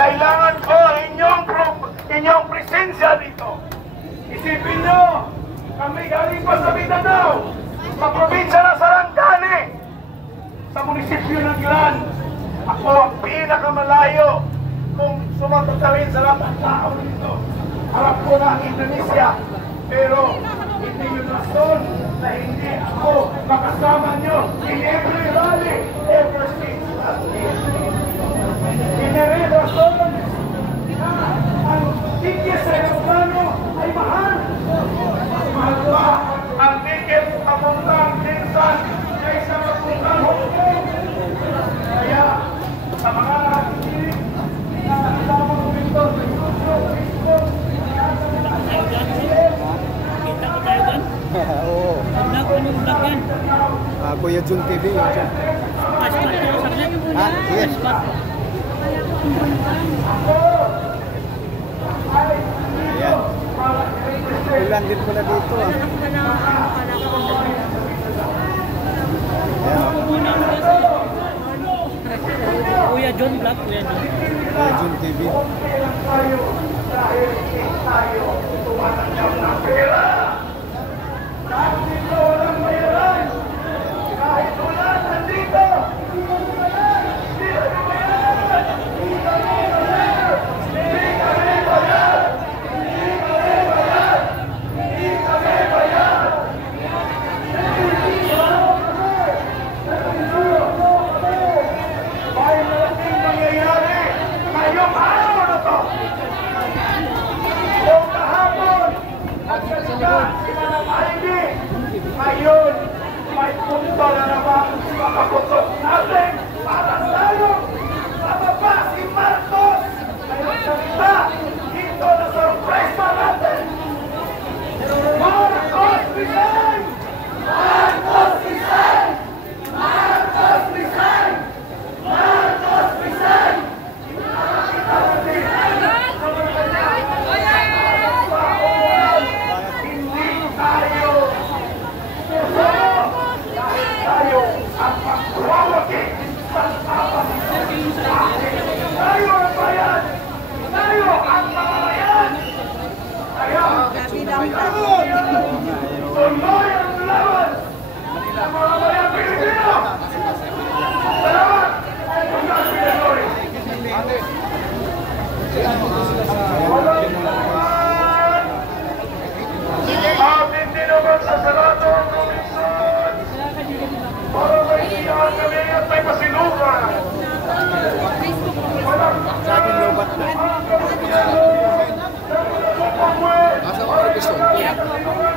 Kailangan ko inyong presensya dito. Isipin nyo, kami galing pa sa Mindanao, sa probinsya ng Sarangani, sa munisipyo ng Ilan. Ako ang pinakamalayo kung sumatutawin sa lahat ng tao dito. Harap ko na ang Indonesia, pero hindi yung rason na hindi ako makasama nyo in every rally ever since last year. Hindi rason na ang ticket sa aeroplano ay mahal. Mahal pa ang ticket papuntang Jinsan kaysa papuntang Hong Kong. Kaya sa mga nakikinig na nakilama ko dito sa YouTube, Facebook, Kita ko tayo doon? Oo. Vlog, anong vlog yan? Kuya Jun TV. Passport ko sa vlog? Ha? Yes. Ayan. Ulan din pala dito ah. Kuya John vlog, Kuya John. Kuya Jun TV. Kahit ulan nandito, ngayon, may punto na naman makaputok natin para tayo mababa si Marcos. Ngayon salita, ito na surpresa natin. Marcos resign! Marcos resign! Marcos resign! Marcos resign! Tayo ang pagwawagi sa tapat. Tayo ang bayan. Tayo ang mamamayan. Kaya tuloy ang laban sa mamamayan Pilipino. Salamat. Ating tinubad sa sarado ang komisyon. Para may iyan kami at may pasilukan. Sa akin lobat na. Asa ko ang gusto?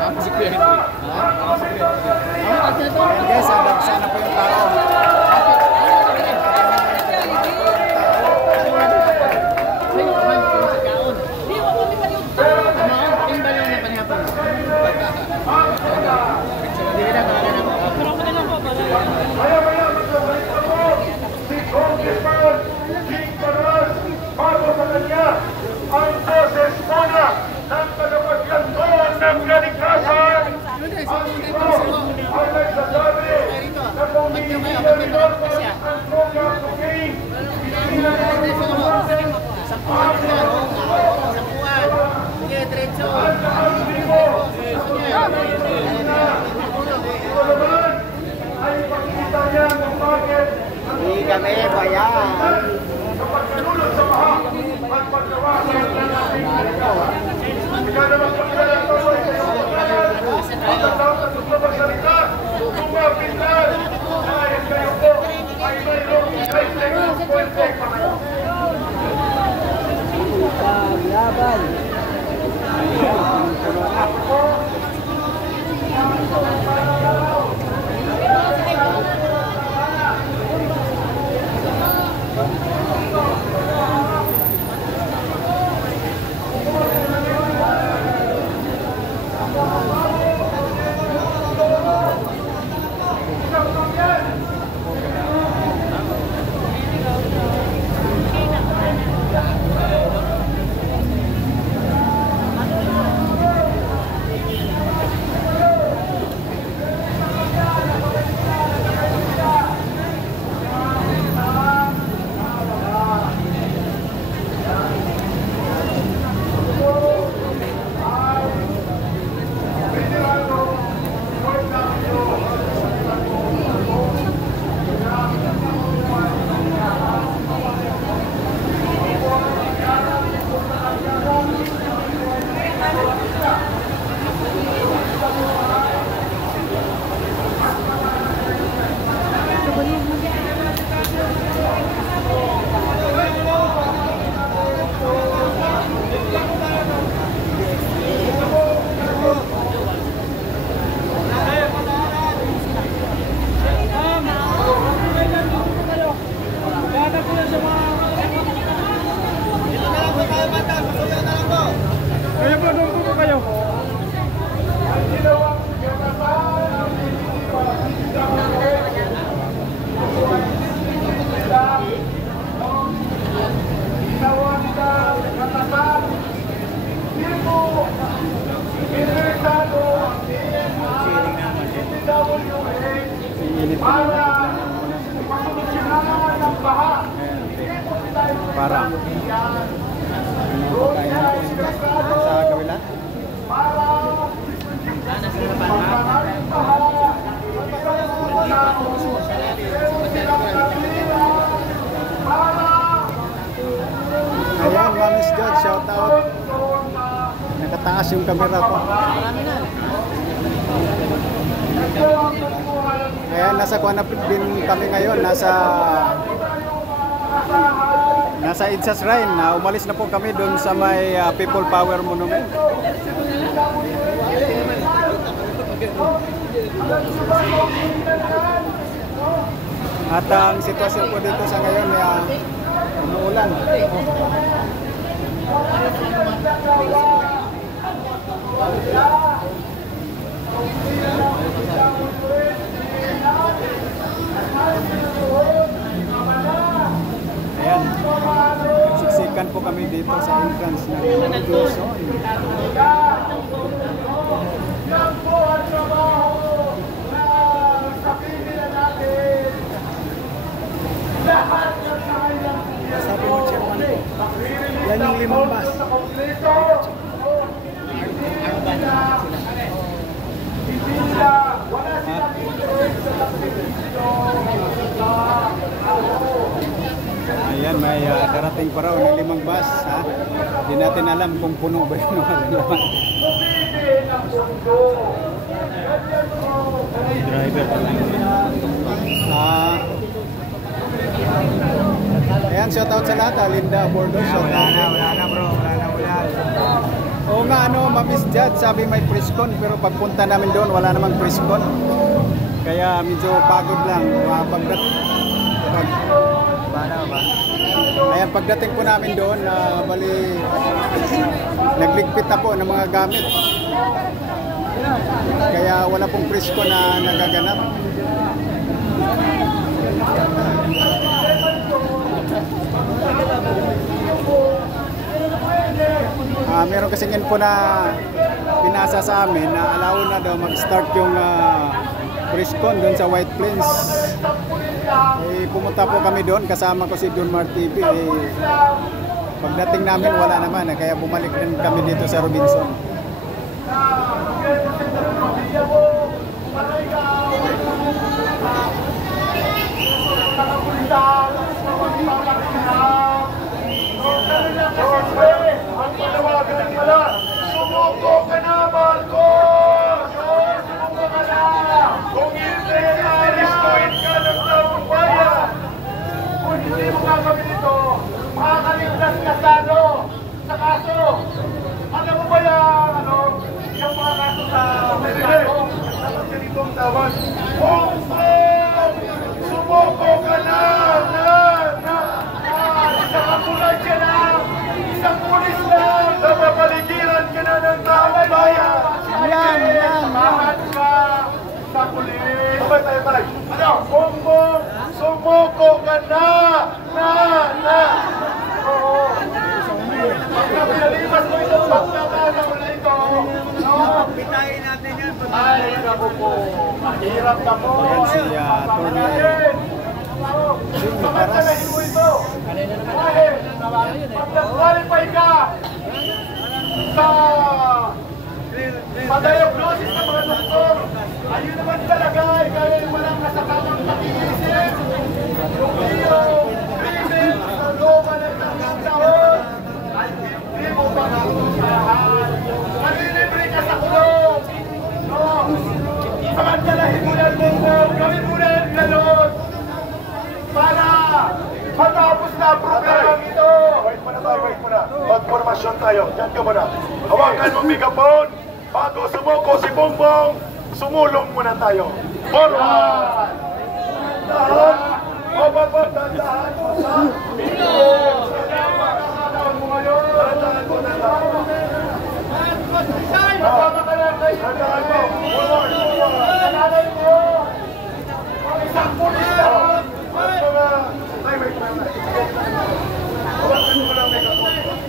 Ako si Kuya Henry. Guys, sana po yung tao. Bago sa kanya ang boses muna ng tagapaglantuan ng kalikasan. Ang ito ay nagsasabi na kung hindi na Marcos ang droga at cocaine, hindi na ay ipakita niya kung bakit Hindi kami bayan. kapag nalulod sa baha at pagkawasan ng ating kalikasan. Ika naman pagkala ito ay kayo at ang tawag at magsalita, tumapintan dahil kayo po ay mayroong layong kwento pa kayo. Laban. para masolusyonan ang baha. Para. Sa kabila? Para maraming baha. Ayan, Mamis George, shout out. Nakataas yung camera ko. Ayan, nasa Kuanap din kami ngayon. Nasa Idsas Shrine. Umalis na po kami doon sa may People Power Monument. At ang sitwasyon po dito sa ngayon umuulan. Ayan, siksikan po kami dito sa entrance ng Luzon. Yan po ang trabaho na sabihin natin. Lahat ng kailang Sabi mo, Chairman po, yan yung 5 bus. Ayan, may darating pa raw ng 5 bus. Hindi natin alam kung puno ba yun. Driver pa lang. Ayan, shout out sa lahat. Linda Bordo. Wala na bro. Oo nga, Mamis Jad, sabi may preskon, pero pagpunta namin doon, wala namang preskon. Kaya medyo pagod lang. Ayan, pagdating po namin doon, bali, nagligpit na po ng mga gamit. Kaya wala pong preskon na nagaganap. Meron kasi ngayon po na pinasa sa amin na allow na daw mag-start yung preskon doon sa White Plains. Pumunta po kami doon, kasama ko si Dunmar TV. Pagdating namin wala naman, kaya bumalik din kami dito sa Robinson. Sumuko ka na, Marcos! Sumuko ka na! Kung hindi, aristoin ka ng taong bayan! Kung hindi mo gagawin ito, makakaligtas ka sa kaso. Alam mo ba yung mga kaso sa Merino? Tapos ganitong tawag. Sumuko ka na! Isang ambulansya lang! Isang pulis lang! Napapaligiran ka na ng taong bayan! Yan! Samahan ka sa pulis! Sabay tayo! Bongbong! Sumuko ka na! Oo! Pagka pinalipas mo itong pagkakataon na ito, Pitayin natin yan. ay, naku po! Mahirap na po! Ayan si Atty. Pagkakalahin mo ito! Dahil, pag nag-qualify ka sa diagnosis ng mga doktor, ayun naman talaga ay kaya walang kasakamang pakikiisip. Yung krimen sa looban ng 3 taon ay hindi mo pag-uusahan. Malilibre ka sa kulong. Pagkakalahin mo na Bongbong, gawin mo na yung ganon para matapos na ang problema ito. Wait muna. Magpormasyon tayo. Diyan ka muna. Hawakan mo megapon. Bago sumuko si Bongbong, sumulong muna tayo. Forward! Dahan! Dahan mo sa milong! Dahan mo ngayon! Dahan mo! Kasama ka lang kayo! Dahan mo! Forward! Dahan mo! Isang pulis lang! Wait. Hawakan mo lang megapon.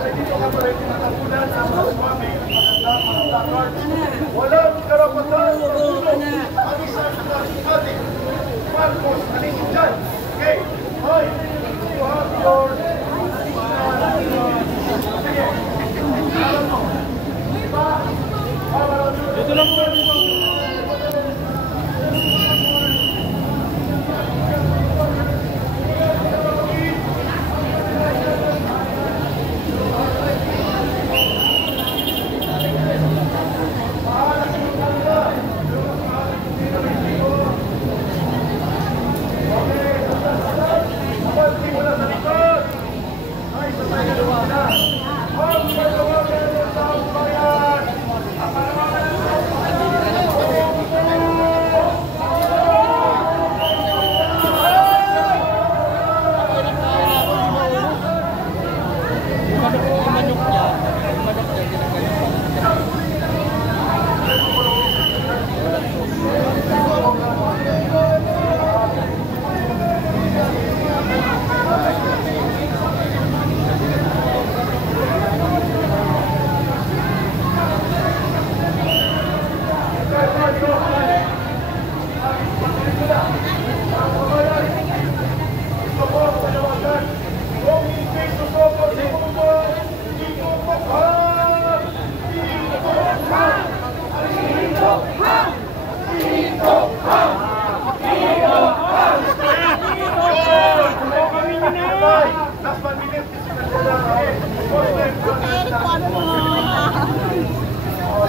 Dito ka pa rin tinatapunan sa mga swami, magandang mga lakad. Walang karapatan sa tulong. Ang isang natin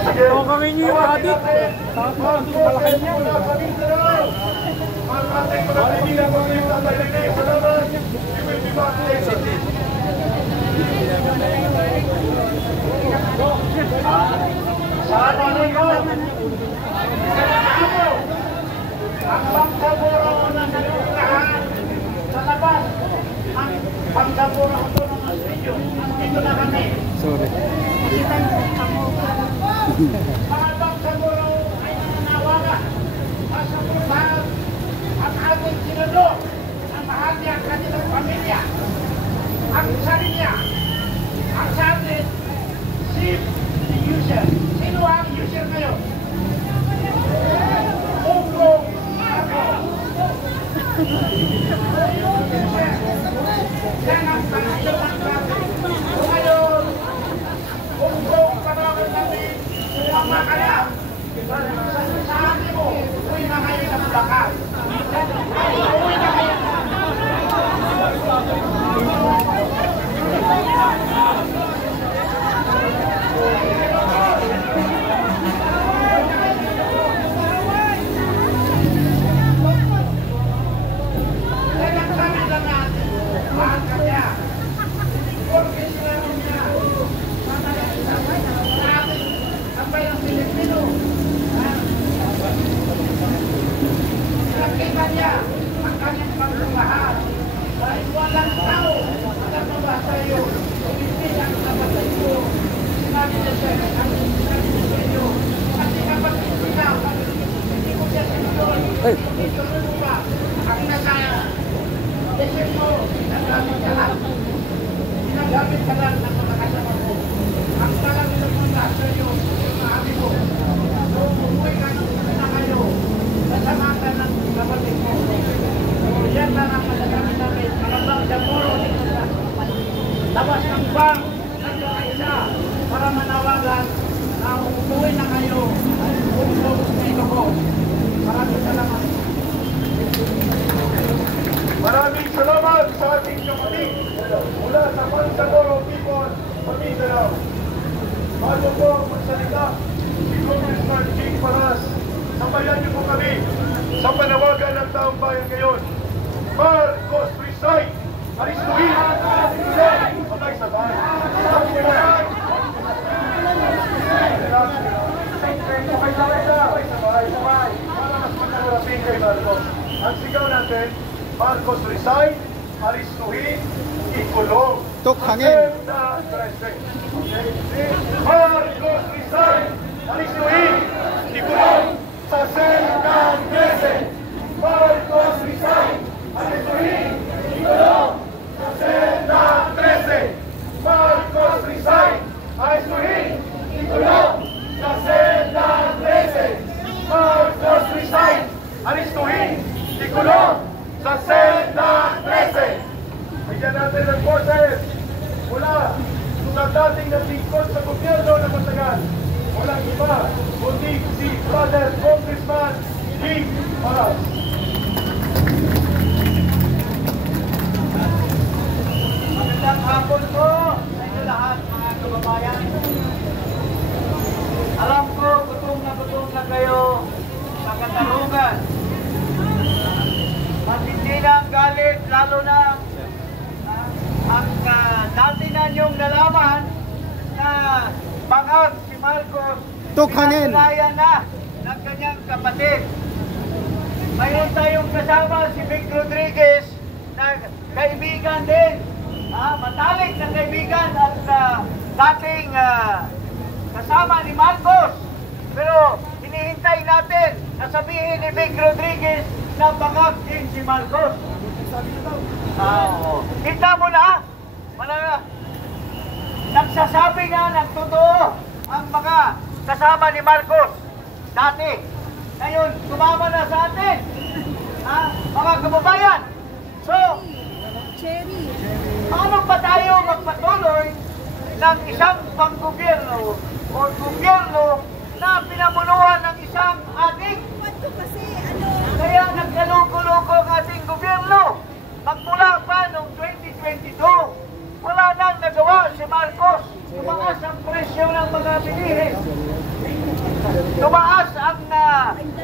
Sige. Kung kami niyo yung adik, tapos malaki niya. Mga ating mga kaibigan ko ngayon sa Taylor, salamat. You will be back later. Sana nyo. Ang pagsaburo na nalunahan sa labas. Ang pagsaburo ito ng studio. Dito na kami. Sorry. Mga pagsaburo ay nananawagan. Pasaburuhan ang ating sinunod. Ang mahal niya ang kanilang pamilya. Ang sarili niya. Ang sabi, si user. Sino ang user ngayon? Ugong ako. Yan ang panahon natin. Ngayon, ugong panahon natin ang makaya. Sa atin mo, uwi na kayo ng bakal. Uwi na kayo. Labas ng bank, nandun siya para manawagan na umuwi na kayo kung gusto ko. Maraming salamat. Maraming salamat sa ating kapatid mula sa Pansagoro People of Mindanao. Bago po magsalita si Congressman Jing Paras, sabayan niyo po kami sa panawagan ng taong bayan ngayon. Marcos resign! Aristuhin! Sabay-sabay! Sabay-sabay! Para mas magkalapin kay Marcos. Ang sigaw natin, Marcos resign, aristuhin, ikulong. Tok hangin. Marcos resign, aristuhin, ikulong sa Selda 13. Marcos resign, aristuhin, ikulong sa Selda 13. Marcos resign, aristuhin, ikulong sa Selda 13. Marcos resign, aristuhin, ikulong sa Selda 13. Bigyan natin ng forces mula sa dating naglingkod sa gobyerno na matagal. Walang iba, kundi si Brother Congressman Jing Paras. Magandang hapon po sa inyo lahat mga kababayan. Alam ko, gutom na kayo sa Katarungan. Matindi na ang galit, lalo na ang dati na niyong nalaman na bangag si Marcos Tukhangin. pinatunayan na ng kanyang kapatid. Mayroon tayong kasama si Vic Rodriguez na kaibigan din, matalik na kaibigan at dating kasama ni Marcos. Pero hinihintay natin na sabihin ni Vic Rodriguez na bangag din si Marcos. Kita mo na, nagsasabi na ng totoo ang mga kasama ni Marcos dati. Ngayon, sumama na sa atin, mga kababayan. So, paano pa tayo magpatuloy ng isang panggobyerno o gobyerno na pinamunuan ng isang adik? Kaya nagkaloko-loko ang ating gobyerno. Magmula pa noong 2022, wala nang si Marcos, tumaas ang presyo ng mga bilihin. Tumaas ang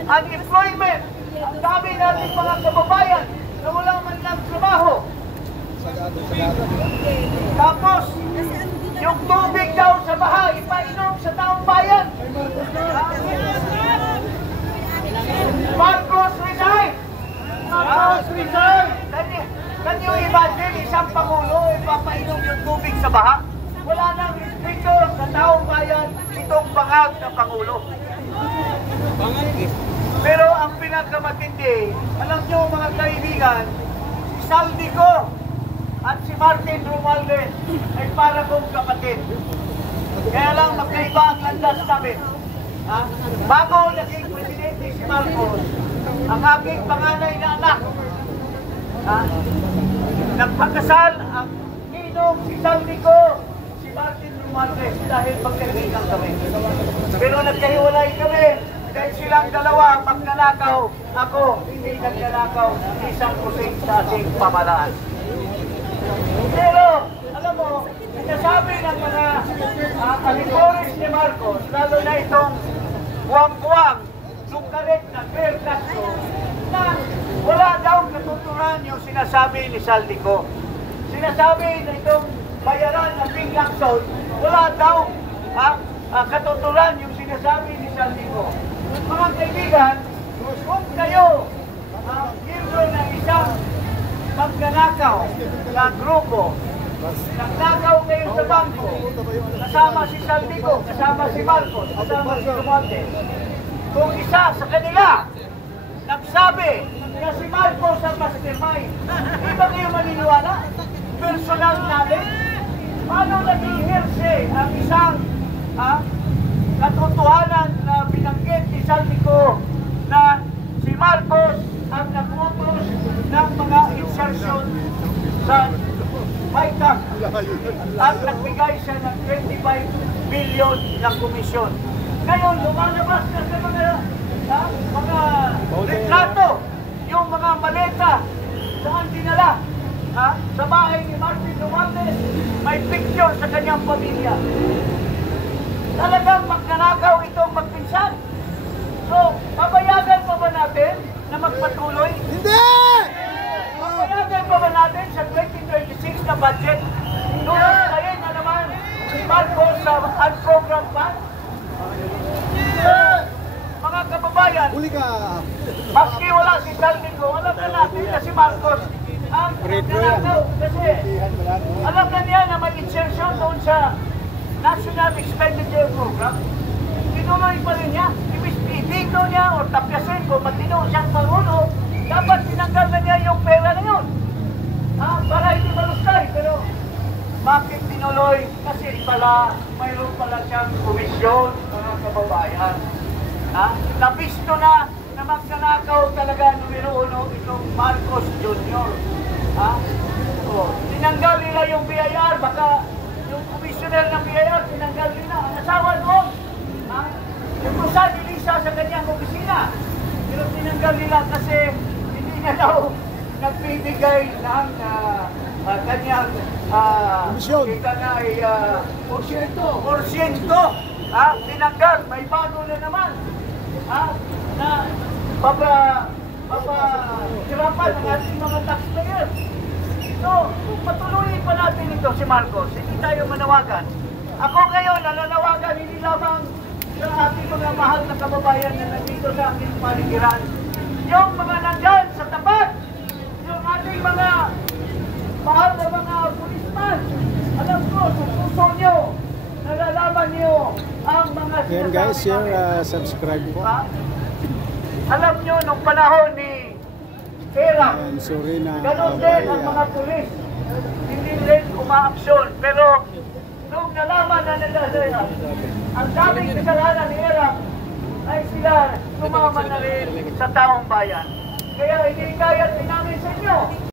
unemployment. Ang dami natin mga kababayan na walang man lang trabaho. Tapos, yung tubig daw sa baha, ipainom sa taong bayan. Marcos resign! Marcos resign! Can you imagine isang Pangulo ipapainom yung tubig sa baha? Wala nang respeto sa taong bayan itong bangag na Pangulo. Pero ang pinakamatindi, alam nyo mga kaibigan, si Saldico at si Martin Romualdez ay para kong kapatid. Kaya lang magkaiba ang landas namin. Bago naging presidente si Marcos, ang aking panganay na anak, nagpakasal ang ninong si Saldico, si Martin Romualdez dahil magkaibigan kami. Pero nagkahiwalay kami dahil silang dalawa magnanakaw. Ako hindi nagnanakaw isang kusing sa ating pamalaan. Pero, alam mo, sinasabi ng mga alipores ni Marcos, lalo na itong buwang-buwang, sukarit na Claire Castro, na wala daw katuturan yung sinasabi ni Saldico. Sinasabi na itong bayaran ng Bing Lacson, wala daw katuturan yung sinasabi ni Saldico. Mga kaibigan, kung kayo hero ng isang magnanakaw na grupo, nagnakaw kayo sa bangko, kasama si Saldico, kasama si Marcos, kasama si Romualdez. Kung isa sa kanila nagsabi na si Marcos ang mastermind, di ba kayo maniniwala? Personal knowledge? Paano nag-iherse ang isang katotohanan na binanggit ni Saldico na si Marcos ang nag-utos ng mga insertion sa MyTax at nagbigay siya ng 25 billion na komisyon. Ngayon, lumalabas na sa mga retrato, yung mga maleta saan dinala. Sa bahay ni Martin Romualdez, may picture sa kanyang pamilya. Talagang magnanakaw itong magpinsan. So, papayagan pa ba natin na magpatuloy? Hindi! Papayagan pa ba natin sa 2026 na budget? Doon na naman si Marcos sa unprogrammed fund? Mga kababayan, maski wala si Saldico, alam na natin na si Marcos ang magnanakaw. Kasi alam na niya na may insertion doon sa National Expenditure Program. Tinuloy pa rin niya. Dito niya o tapyasin ko, matino siyang Pangulo, dapat tinanggal na niya yung pera na yun. Para hindi maluskay. Pero bakit tinuloy? Kasi mayroon pala siyang komisyon, mga kababayan. Nabisto na magnanakaw talaga numero 1 itong Marcos Jr. Tinanggal nila yung BIR, baka yung commissioner ng BIR, tinanggal nila. Ang asawa doon, ipusa ni Lisa sa kanyang opisina. Pero tinanggal nila kasi hindi na daw nagbibigay ng kanyang kita na ay porsyento. Tinanggal, may bago na naman. Na papahirapan ang ating mga taxpayers. So, kung patuloyin pa natin ito si Marcos, hindi tayo manawagan. Ako ngayon, nananawagan hindi lamang sa ating mga mahal na kababayan na nandito sa ating paligiran. Yung mga nandyan sa tapat, yung ating mga mahal na mga pulisman, alam ko, sa puso nyo, nalalaman nyo ang mga sinasabi. Yan guys, share, subscribe po. Alam nyo, nung panahon ni Era, ganun din ang mga pulis. Hindi rin umaaksyon. Pero nung nalaman na nila ang daming kasalanan ni Era, ay sila tumaman na rin sa taong bayan. Kaya hindi kaya namin sa inyo.